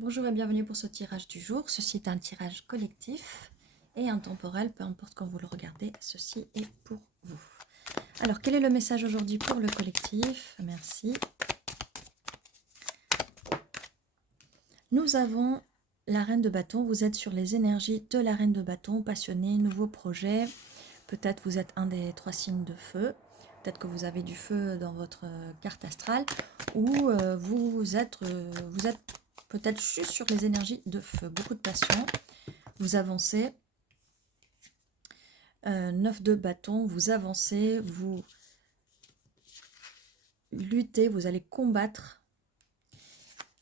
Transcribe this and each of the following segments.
Bonjour et bienvenue pour ce tirage du jour. Ceci est un tirage collectif et intemporel, peu importe quand vous le regardez, ceci est pour vous. Alors, quel est le message aujourd'hui pour le collectif? Merci. Nous avons la reine de bâton. Vous êtes sur les énergies de la reine de bâton, passionné, nouveau projet. Peut-être vous êtes un des 3 signes de feu. Peut-être que vous avez du feu dans votre carte astrale. Ou vous êtes peut-être juste sur les énergies de feu. Beaucoup de passion. Vous avancez. 9 de bâton. Vous avancez. Vous luttez. Vous allez combattre.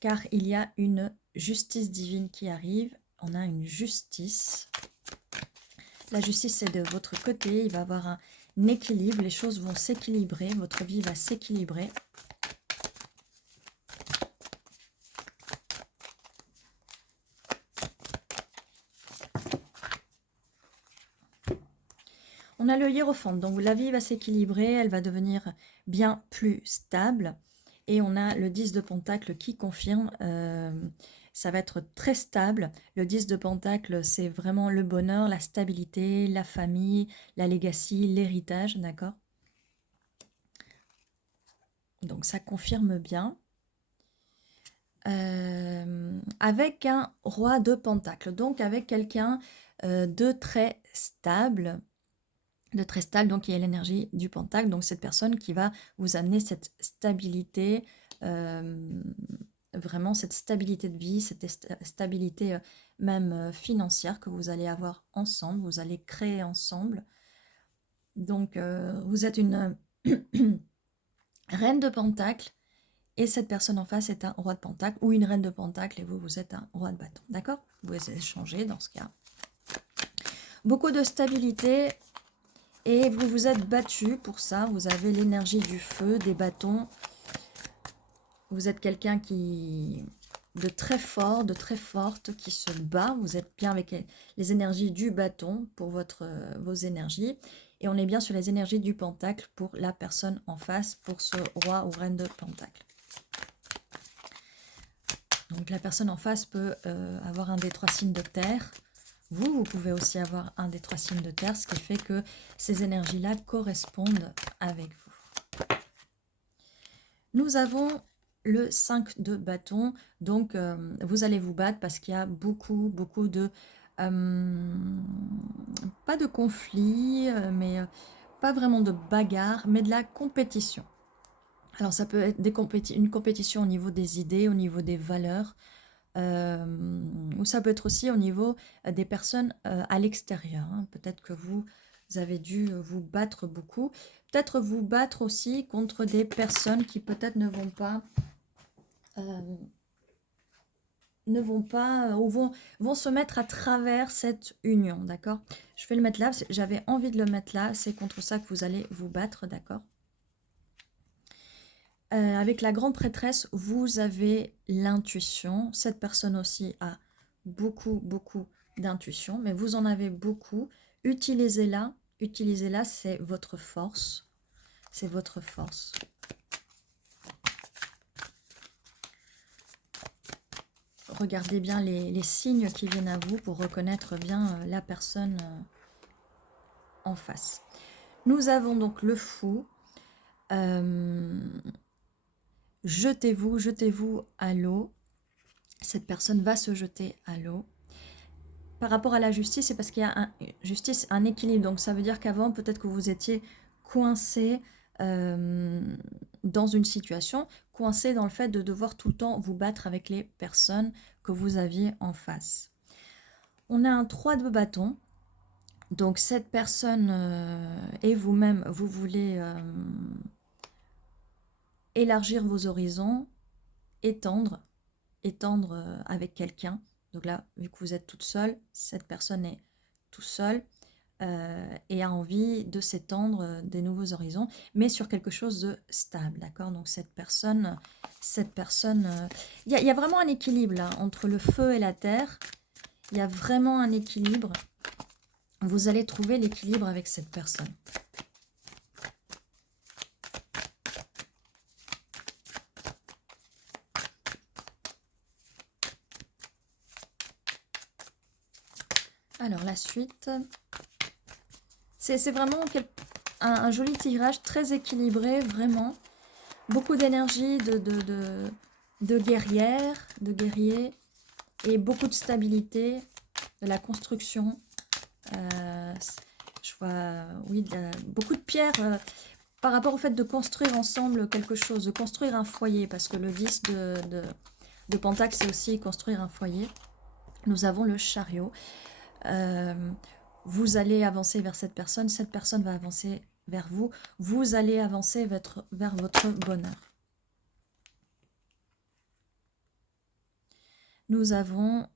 Car il y a une justice divine qui arrive. On a une justice. La justice est de votre côté. Il va y avoir un équilibre. Les choses vont s'équilibrer. Votre vie va s'équilibrer. On a le hiérophant, donc la vie va s'équilibrer, elle va devenir bien plus stable. Et on a le 10 de pentacle qui confirme, ça va être très stable. Le 10 de pentacle, c'est vraiment le bonheur, la stabilité, la famille, la legacy, l'héritage, d'accord? Donc ça confirme bien. Avec un roi de pentacle, donc avec quelqu'un de très stable, donc il y a l'énergie du pentacle, donc cette personne qui va vous amener cette stabilité, vraiment cette stabilité de vie, cette stabilité même financière que vous allez avoir ensemble, vous allez créer ensemble. Donc vous êtes une reine de pentacle et cette personne en face est un roi de pentacle ou une reine de pentacle et vous êtes un roi de bâton, d'accord? Vous pouvez échanger dans ce cas. Beaucoup de stabilité. Et vous vous êtes battu pour ça, vous avez l'énergie du feu, des bâtons. Vous êtes quelqu'un de très fort, de très forte, qui se bat. Vous êtes bien avec les énergies du bâton pour vos énergies. Et on est bien sur les énergies du pentacle pour la personne en face, pour ce roi ou reine de pentacle. Donc la personne en face peut avoir un des 3 signes de terre. Vous pouvez aussi avoir un des 3 signes de terre, ce qui fait que ces énergies-là correspondent avec vous. Nous avons le 5 de bâton, donc vous allez vous battre parce qu'il y a beaucoup de, pas de conflits, mais pas vraiment de bagarre, mais de la compétition. Alors ça peut être une compétition au niveau des idées, au niveau des valeurs, ou ça peut être aussi au niveau des personnes à l'extérieur. Hein. Peut-être que vous avez dû vous battre beaucoup. Peut-être vous battre aussi contre des personnes qui peut-être ne vont pas ou vont se mettre à travers cette union, d'accord? Je vais le mettre là, j'avais envie de le mettre là, c'est contre ça que vous allez vous battre, d'accord? Avec la grande prêtresse, vous avez l'intuition. Cette personne aussi a beaucoup d'intuition, mais vous en avez beaucoup. Utilisez-la. Utilisez-la, c'est votre force. C'est votre force. Regardez bien les signes qui viennent à vous pour reconnaître bien la personne en face. Nous avons donc le fou. Jetez-vous, jetez-vous à l'eau. Cette personne va se jeter à l'eau. Par rapport à la justice, c'est parce qu'il y a un équilibre. Donc ça veut dire qu'avant, peut-être que vous étiez coincé dans une situation, coincé dans le fait de devoir tout le temps vous battre avec les personnes que vous aviez en face. On a un 3 de bâton. Donc cette personne et vous-même, vous voulez élargir vos horizons, étendre avec quelqu'un. Donc là, vu que vous êtes toute seule, cette personne est tout seul et a envie de s'étendre des nouveaux horizons, mais sur quelque chose de stable, d'accord? Donc cette personne, il y a vraiment un équilibre là, entre le feu et la terre. Il y a vraiment un équilibre. Vous allez trouver l'équilibre avec cette personne. Alors, la suite. C'est vraiment un joli tirage, très équilibré, vraiment. Beaucoup d'énergie de guerrière, de guerrier. Et beaucoup de stabilité, de la construction. Euh, je vois, oui, beaucoup de pierres par rapport au fait de construire ensemble quelque chose, de construire un foyer, parce que le 10 de Pentacle, c'est aussi construire un foyer. Nous avons le chariot. Euh, vous allez avancer vers cette personne va avancer vers vous. Vous allez avancer vers votre bonheur. Nous avons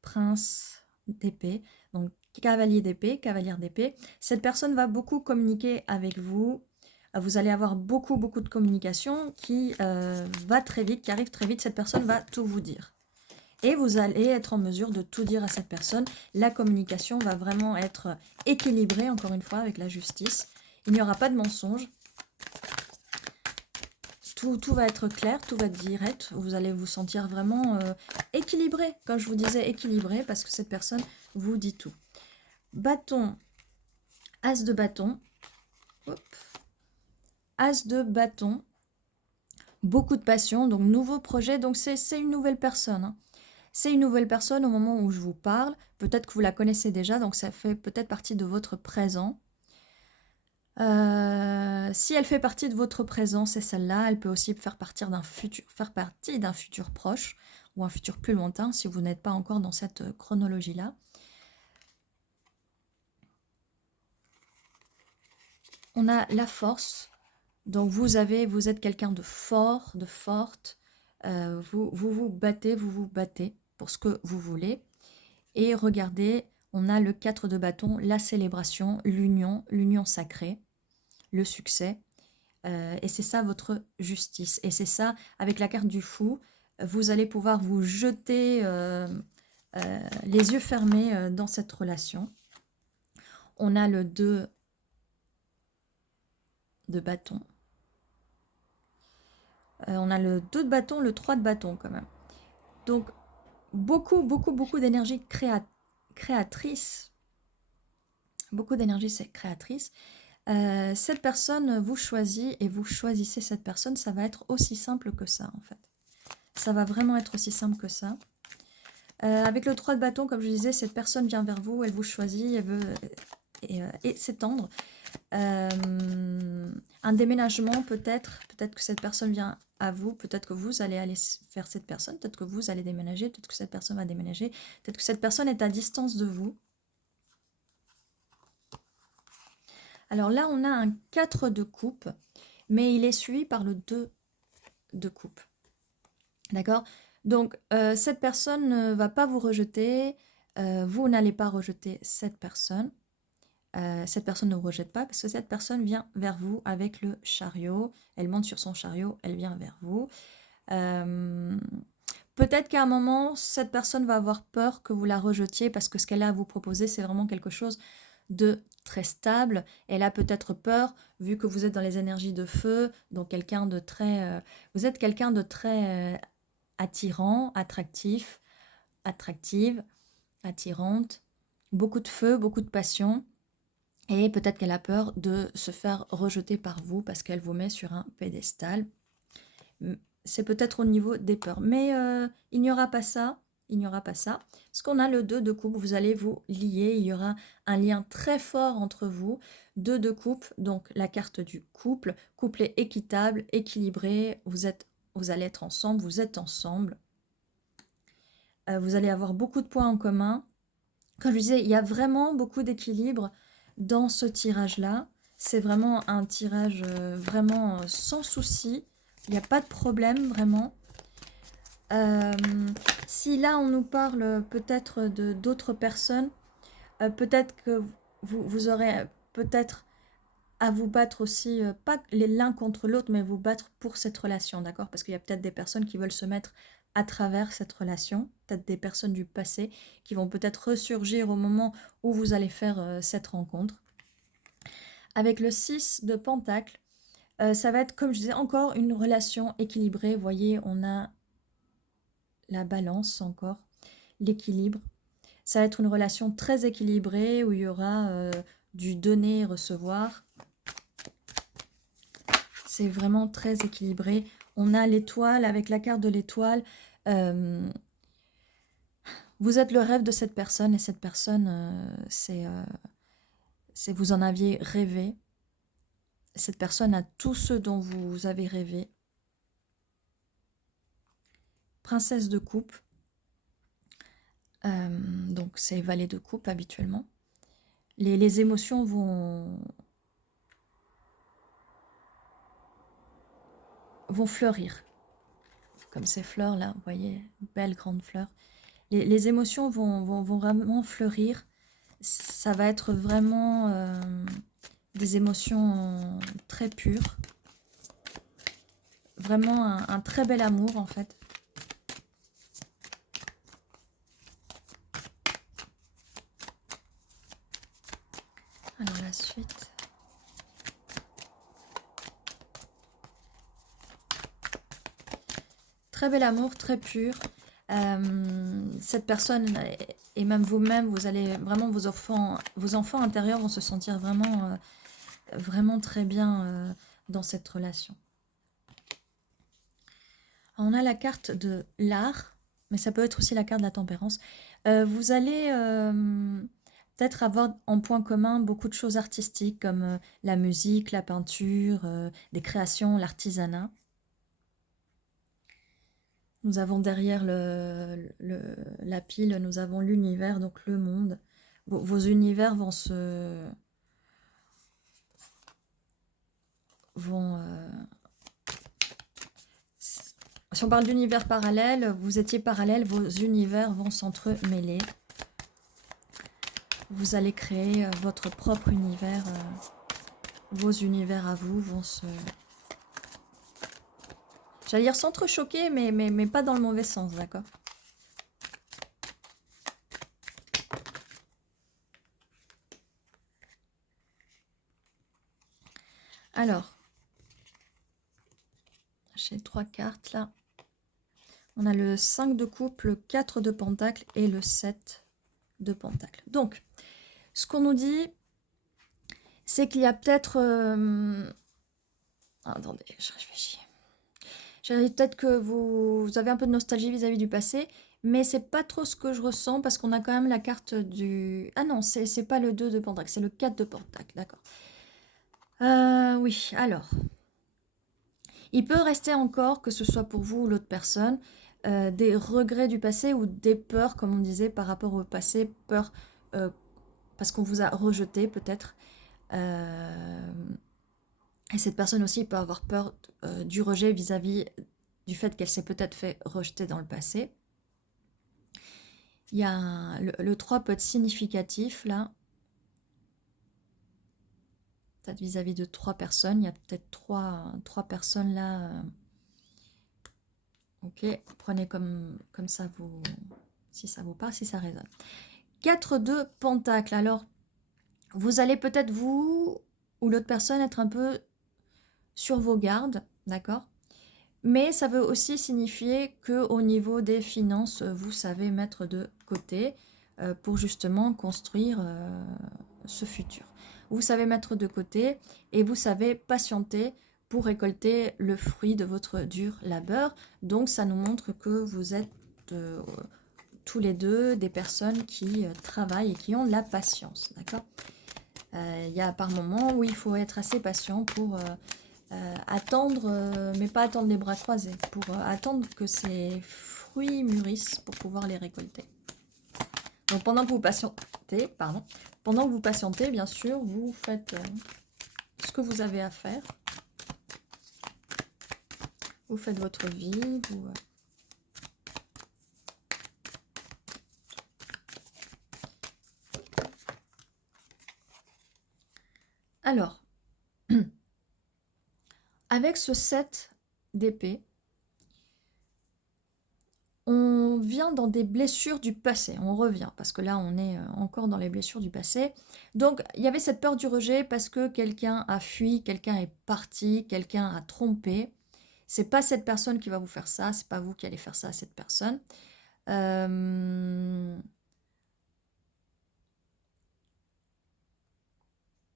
prince d'épée, donc cavalier d'épée, cavalière d'épée. Cette personne va beaucoup communiquer avec vous. Vous allez avoir beaucoup de communication qui va très vite, qui arrive très vite. Cette personne va tout vous dire. Et vous allez être en mesure de tout dire à cette personne. La communication va vraiment être équilibrée, encore une fois, avec la justice. Il n'y aura pas de mensonge. Tout va être clair, tout va être direct. Vous allez vous sentir vraiment équilibré. Comme je vous disais, équilibré, parce que cette personne vous dit tout. Bâton, as de bâton. Hop. As de bâton. Beaucoup de passion, donc nouveau projet. Donc c'est une nouvelle personne. Hein. C'est une nouvelle personne au moment où je vous parle. Peut-être que vous la connaissez déjà, donc ça fait peut-être partie de votre présent. Si elle fait partie de votre présent, c'est celle-là. Elle peut aussi faire partie d'un futur proche ou un futur plus lointain si vous n'êtes pas encore dans cette chronologie-là. On a la force. Donc vous êtes quelqu'un de fort, de forte. Vous vous battez pour ce que vous voulez. Et regardez, on a le 4 de bâton, la célébration, l'union sacrée, le succès. Et c'est ça votre justice. Et c'est ça, avec la carte du fou, vous allez pouvoir vous jeter les yeux fermés dans cette relation. On a le 2 de bâton. On a le 2 de bâton, le 3 de bâton quand même. Donc, beaucoup d'énergie créatrice. Beaucoup d'énergie créatrice. Cette personne vous choisit et vous choisissez cette personne. Ça va être aussi simple que ça, en fait. Ça va vraiment être aussi simple que ça. Avec le 3 de bâton, comme je disais, cette personne vient vers vous, elle vous choisit, elle veut et s'étendre. Un déménagement peut-être que cette personne vient à vous, peut-être que vous allez aller faire cette personne, peut-être que vous allez déménager, peut-être que cette personne va déménager, peut-être que cette personne est à distance de vous. Alors là, on a un 4 de coupe, mais il est suivi par le 2 de coupe. D'accord? Donc, cette personne ne va pas vous rejeter, vous n'allez pas rejeter cette personne. Cette personne ne vous rejette pas parce que cette personne vient vers vous avec le chariot. Elle monte sur son chariot, elle vient vers vous. Peut-être qu'à un moment, cette personne va avoir peur que vous la rejetiez parce que ce qu'elle a à vous proposer, c'est vraiment quelque chose de très stable. Elle a peut-être peur, vu que vous êtes dans les énergies de feu, donc quelqu'un de très... vous êtes quelqu'un de très attirant, attractif, attractive, attirante, beaucoup de feu, beaucoup de passion. Et peut-être qu'elle a peur de se faire rejeter par vous parce qu'elle vous met sur un pédestal. C'est peut-être au niveau des peurs. Mais il n'y aura pas ça. Il n'y aura pas ça. Parce qu'on a le 2 de coupe, vous allez vous lier. Il y aura un lien très fort entre vous. 2 de coupe, donc la carte du couple. Couple équitable, équilibré. Vous allez être ensemble, vous êtes ensemble. Vous allez avoir beaucoup de points en commun. Comme je disais, il y a vraiment beaucoup d'équilibre dans ce tirage-là. C'est vraiment un tirage vraiment sans souci. Il n'y a pas de problème vraiment. Si là on nous parle peut-être de d'autres personnes, peut-être que vous aurez peut-être à vous battre aussi, pas l'un contre l'autre, mais vous battre pour cette relation, d'accord? Parce qu'il y a peut-être des personnes qui veulent se mettre à travers cette relation, peut-être des personnes du passé qui vont peut-être ressurgir au moment où vous allez faire cette rencontre. Avec le 6 de Pentacle, ça va être, comme je disais, encore une relation équilibrée. Vous voyez, on a la balance encore, l'équilibre. Ça va être une relation très équilibrée où il y aura du donner et recevoir. C'est vraiment très équilibré. On a l'étoile, avec la carte de l'étoile. Vous êtes le rêve de cette personne et cette personne, c'est vous en aviez rêvé. Cette personne a tout ce dont vous avez rêvé. Princesse de coupe. Donc c'est valet de coupe habituellement. Les émotions vont fleurir. Comme ces fleurs là, vous voyez, belles grandes fleurs. Les émotions vont vraiment fleurir. Ça va être vraiment des émotions très pures. Vraiment un très bel amour en fait. Alors la suite. Très bel amour, très pur. Cette personne et même vous-même, vous allez vraiment, vos enfants intérieurs vont se sentir vraiment, vraiment très bien dans cette relation. Alors, on a la carte de l'art, mais ça peut être aussi la carte de la tempérance. Vous allez peut-être avoir en point commun beaucoup de choses artistiques comme la musique, la peinture, des créations, l'artisanat. Nous avons derrière la pile, nous avons l'univers, donc le monde. Vos univers vont si on parle d'univers parallèle, vous étiez parallèle, vos univers vont s'entremêler. Vous allez créer votre propre univers. Vos univers à vous vont se... J'allais dire s'entrechoquer, mais pas dans le mauvais sens, d'accord? Alors, j'ai 3 cartes là. On a le 5 de coupe, le 4 de pentacle et le 7 de pentacle. Donc, ce qu'on nous dit, c'est qu'il y a peut-être... Attendez, je réfléchis. Peut-être que vous avez un peu de nostalgie vis-à-vis du passé, mais c'est pas trop ce que je ressens parce qu'on a quand même la carte du... Ah non, c'est pas le 2 de pentacle, c'est le 4 de pentacle, d'accord. Oui, alors... Il peut rester encore, que ce soit pour vous ou l'autre personne, des regrets du passé ou des peurs, comme on disait, par rapport au passé, peur parce qu'on vous a rejeté peut-être. Et cette personne aussi peut avoir peur du rejet vis-à-vis du fait qu'elle s'est peut-être fait rejeter dans le passé. Il y a le 3 peut être significatif là. Peut-être vis-à-vis de 3 personnes. Il y a peut-être 3 personnes là. Ok, prenez comme ça si ça vous parle, si ça résonne. 4 de pentacle. Alors, vous allez peut-être vous ou l'autre personne être un peu sur vos gardes, d'accord? Mais ça veut aussi signifier que au niveau des finances, vous savez mettre de côté pour justement construire ce futur. Vous savez mettre de côté et vous savez patienter pour récolter le fruit de votre dur labeur. Donc ça nous montre que vous êtes tous les deux des personnes qui travaillent et qui ont de la patience, d'accord? Il y a par moments où il faut être assez patient pour attendre, mais pas attendre les bras croisés, pour attendre que ces fruits mûrissent pour pouvoir les récolter. Donc pendant que vous patientez, bien sûr, vous faites ce que vous avez à faire. Vous faites votre vie, vous... Alors, avec ce 7 d'épée, on vient dans des blessures du passé, on revient, parce que là on est encore dans les blessures du passé. Donc il y avait cette peur du rejet parce que quelqu'un a fui, quelqu'un est parti, quelqu'un a trompé. C'est pas cette personne qui va vous faire ça, c'est pas vous qui allez faire ça à cette personne.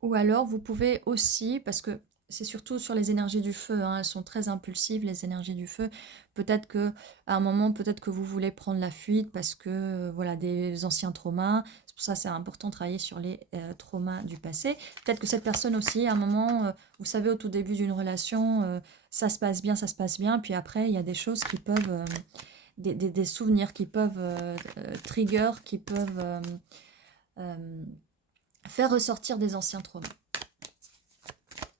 Ou alors vous pouvez aussi, parce que c'est surtout sur les énergies du feu, hein, elles sont très impulsives, les énergies du feu. Peut-être que à un moment, peut-être que vous voulez prendre la fuite parce que voilà, des anciens traumas. C'est pour ça que c'est important de travailler sur les traumas du passé. Peut-être que cette personne aussi, à un moment, vous savez, au tout début d'une relation, ça se passe bien, puis après, il y a des choses qui peuvent, des souvenirs qui peuvent trigger, qui peuvent euh, faire ressortir des anciens traumas.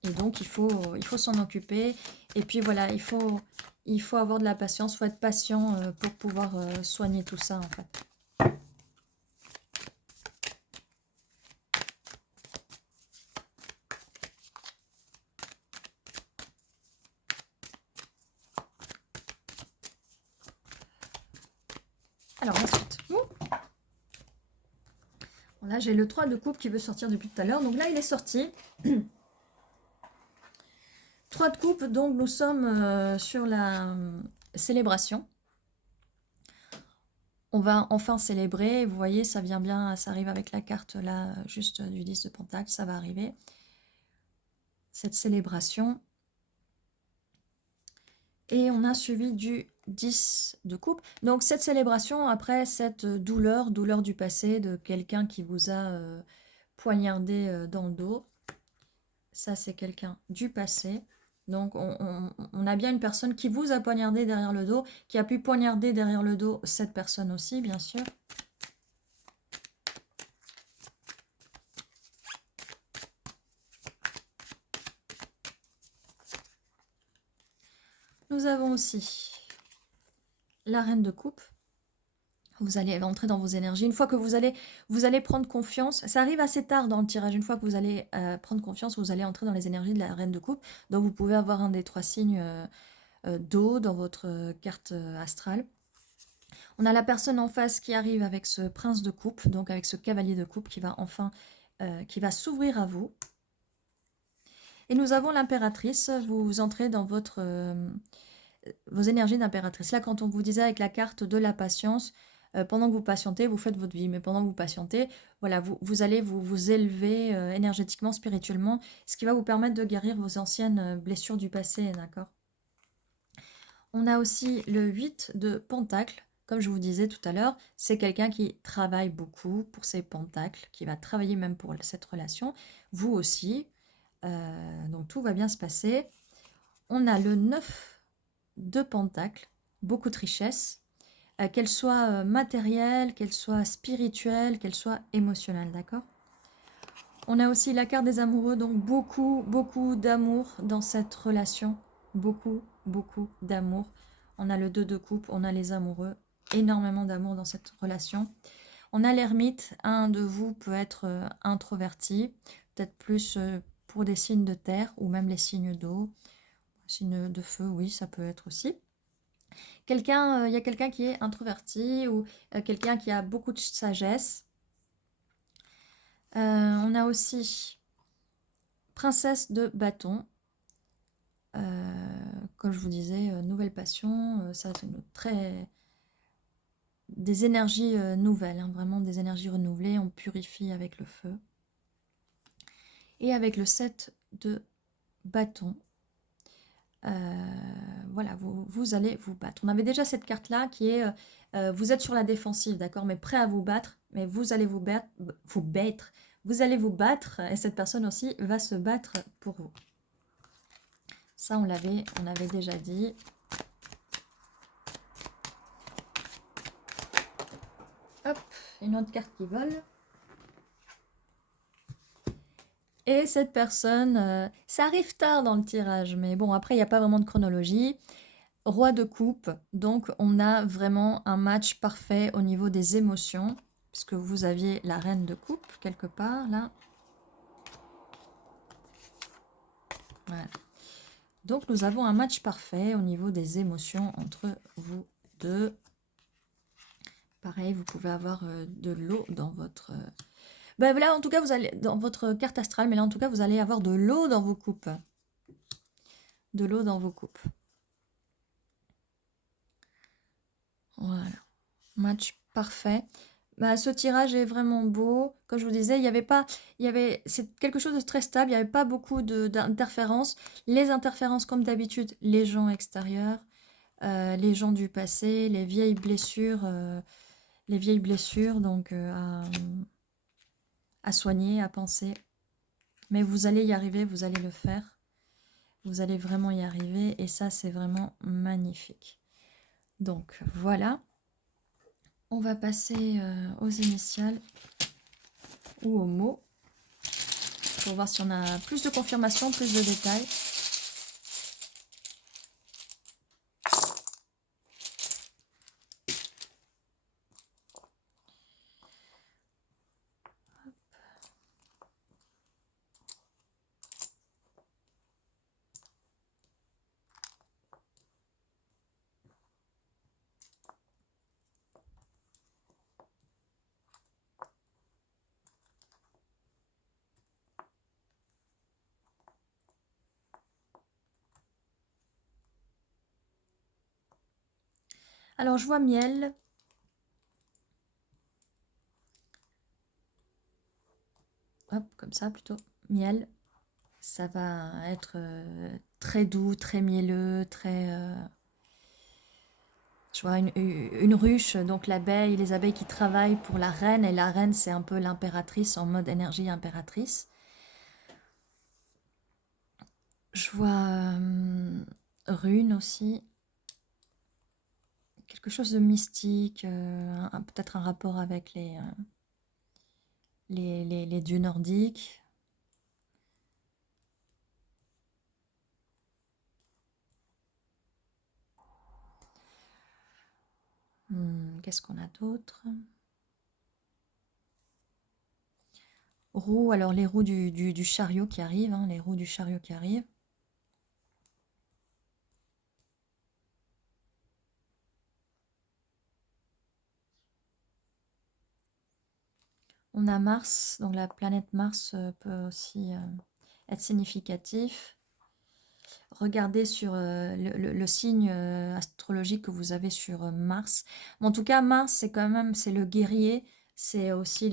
Et donc, il faut s'en occuper. Et puis voilà, il faut avoir de la patience, il faut être patient pour pouvoir soigner tout ça, en fait. Alors ensuite, là j'ai le 3 de coupe qui veut sortir depuis tout à l'heure. Donc là, il est sorti. 3 de coupe, donc nous sommes sur la célébration. On va enfin célébrer. Vous voyez, ça vient bien, ça arrive avec la carte là, juste du 10 de Pentacle, ça va arriver. Cette célébration. Et on a suivi du 10 de coupe. Donc cette célébration, après cette douleur du passé, de quelqu'un qui vous a poignardé dans le dos. Ça, c'est quelqu'un du passé. Donc on a bien une personne qui vous a poignardé derrière le dos, qui a pu poignarder derrière le dos cette personne aussi, bien sûr. Nous avons aussi la reine de coupe. Vous allez entrer dans vos énergies. Une fois que vous allez prendre confiance, ça arrive assez tard dans le tirage, une fois que vous allez prendre confiance, vous allez entrer dans les énergies de la reine de coupe. Donc vous pouvez avoir un des 3 signes d'eau dans votre carte astrale. On a la personne en face qui arrive avec ce prince de coupe, donc avec ce cavalier de coupe qui va enfin, qui va s'ouvrir à vous. Et nous avons l'impératrice, vous entrez dans vos énergies d'impératrice. Là, quand on vous disait avec la carte de la patience, pendant que vous patientez, vous faites votre vie. Mais pendant que vous patientez, voilà, vous allez vous élever énergétiquement, spirituellement, ce qui va vous permettre de guérir vos anciennes blessures du passé, d'accord? On a aussi le 8 de Pentacle. Comme je vous disais tout à l'heure, c'est quelqu'un qui travaille beaucoup pour ses pentacles, qui va travailler même pour cette relation. Vous aussi. Donc tout va bien se passer. On a le 9 de Pentacle, beaucoup de richesse, qu'elle soit matérielle, qu'elle soit spirituelle, qu'elle soit émotionnelle, d'accord? On a aussi la carte des amoureux, donc beaucoup, beaucoup d'amour dans cette relation. Beaucoup, beaucoup d'amour. On a le 2 de coupe, on a les amoureux. Énormément d'amour dans cette relation. On a l'ermite. Un de vous peut être introverti, peut-être plus pour des signes de terre ou même les signes d'eau. Signes de feu, oui, ça peut être aussi. Il y a quelqu'un qui est introverti ou quelqu'un qui a beaucoup de sagesse. On a aussi princesse de bâton. Comme je vous disais, nouvelle passion, ça c'est des énergies nouvelles, hein, vraiment des énergies renouvelées, on purifie avec le feu. Et avec le 7 de bâton, voilà, vous allez vous battre. On avait déjà cette carte-là qui est, vous êtes sur la défensive, d'accord, mais prêt à vous battre, mais vous allez vous allez vous battre, et cette personne aussi va se battre pour vous. Ça, on avait déjà dit. Hop, une autre carte qui vole. Et cette personne, ça arrive tard dans le tirage, mais bon, après, il n'y a pas vraiment de chronologie. Roi de coupe, donc on a vraiment un match parfait au niveau des émotions, puisque vous aviez la reine de coupe quelque part, là. Voilà. Donc nous avons un match parfait au niveau des émotions entre vous deux. Pareil, vous pouvez avoir de l'eau dans votre... Ben là, en tout cas, vous allez dans votre carte astrale, mais là, en tout cas, vous allez avoir de l'eau dans vos coupes. De l'eau dans vos coupes. Voilà. Match parfait. Bah, ce tirage est vraiment beau. Comme je vous disais, il y avait pas, c'est quelque chose de très stable. Il n'y avait pas beaucoup d'interférences. Les interférences, comme d'habitude, les gens extérieurs, les gens du passé, les vieilles blessures, donc à soigner, à penser. Mais vous allez y arriver, vous allez le faire. Vous allez vraiment y arriver et ça, c'est vraiment magnifique. Donc voilà, on va passer aux initiales ou aux mots pour voir si on a plus de confirmation, plus de détails. Alors je vois miel. Hop, comme ça plutôt. Miel. Ça va être très doux, très mielleux, très... je vois une ruche, donc l'abeille, les abeilles qui travaillent pour la reine, et la reine c'est un peu l'impératrice en mode énergie impératrice. Je vois rune aussi, quelque chose de mystique, peut-être un rapport avec les dieux nordiques. Qu'est-ce qu'on a d'autre? Roues, alors les roues du chariot qui arrivent, hein, les roues du chariot qui arrivent. On a Mars, donc la planète Mars peut aussi être significatif. Regardez sur le signe astrologique que vous avez sur Mars. Mais en tout cas, Mars, c'est quand même, c'est le guerrier, c'est aussi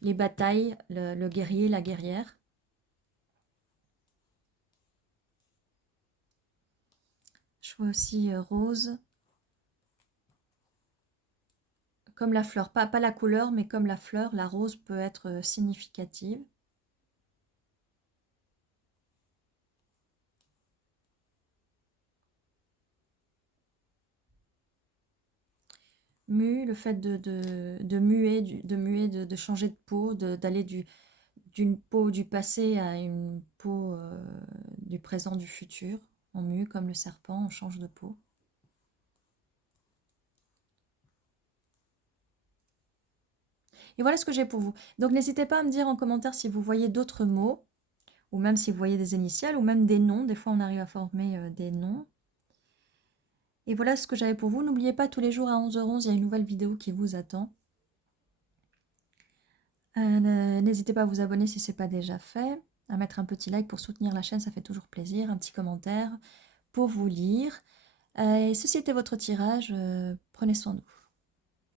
les batailles, le guerrier, la guerrière. Je vois aussi rose, comme la fleur, pas la couleur, mais comme la fleur, la rose peut être significative. Le fait de muer, de changer de peau, d'aller d'une peau du passé à une peau du présent, du futur. On mue comme le serpent, on change de peau. Et voilà ce que j'ai pour vous. Donc n'hésitez pas à me dire en commentaire si vous voyez d'autres mots, ou même si vous voyez des initiales, ou même des noms. Des fois, on arrive à former des noms. Et voilà ce que j'avais pour vous. N'oubliez pas, tous les jours à 11h11, il y a une nouvelle vidéo qui vous attend. N'hésitez pas à vous abonner si ce n'est pas déjà fait, à mettre un petit like pour soutenir la chaîne, ça fait toujours plaisir, un petit commentaire pour vous lire. Et ceci était votre tirage, prenez soin de vous.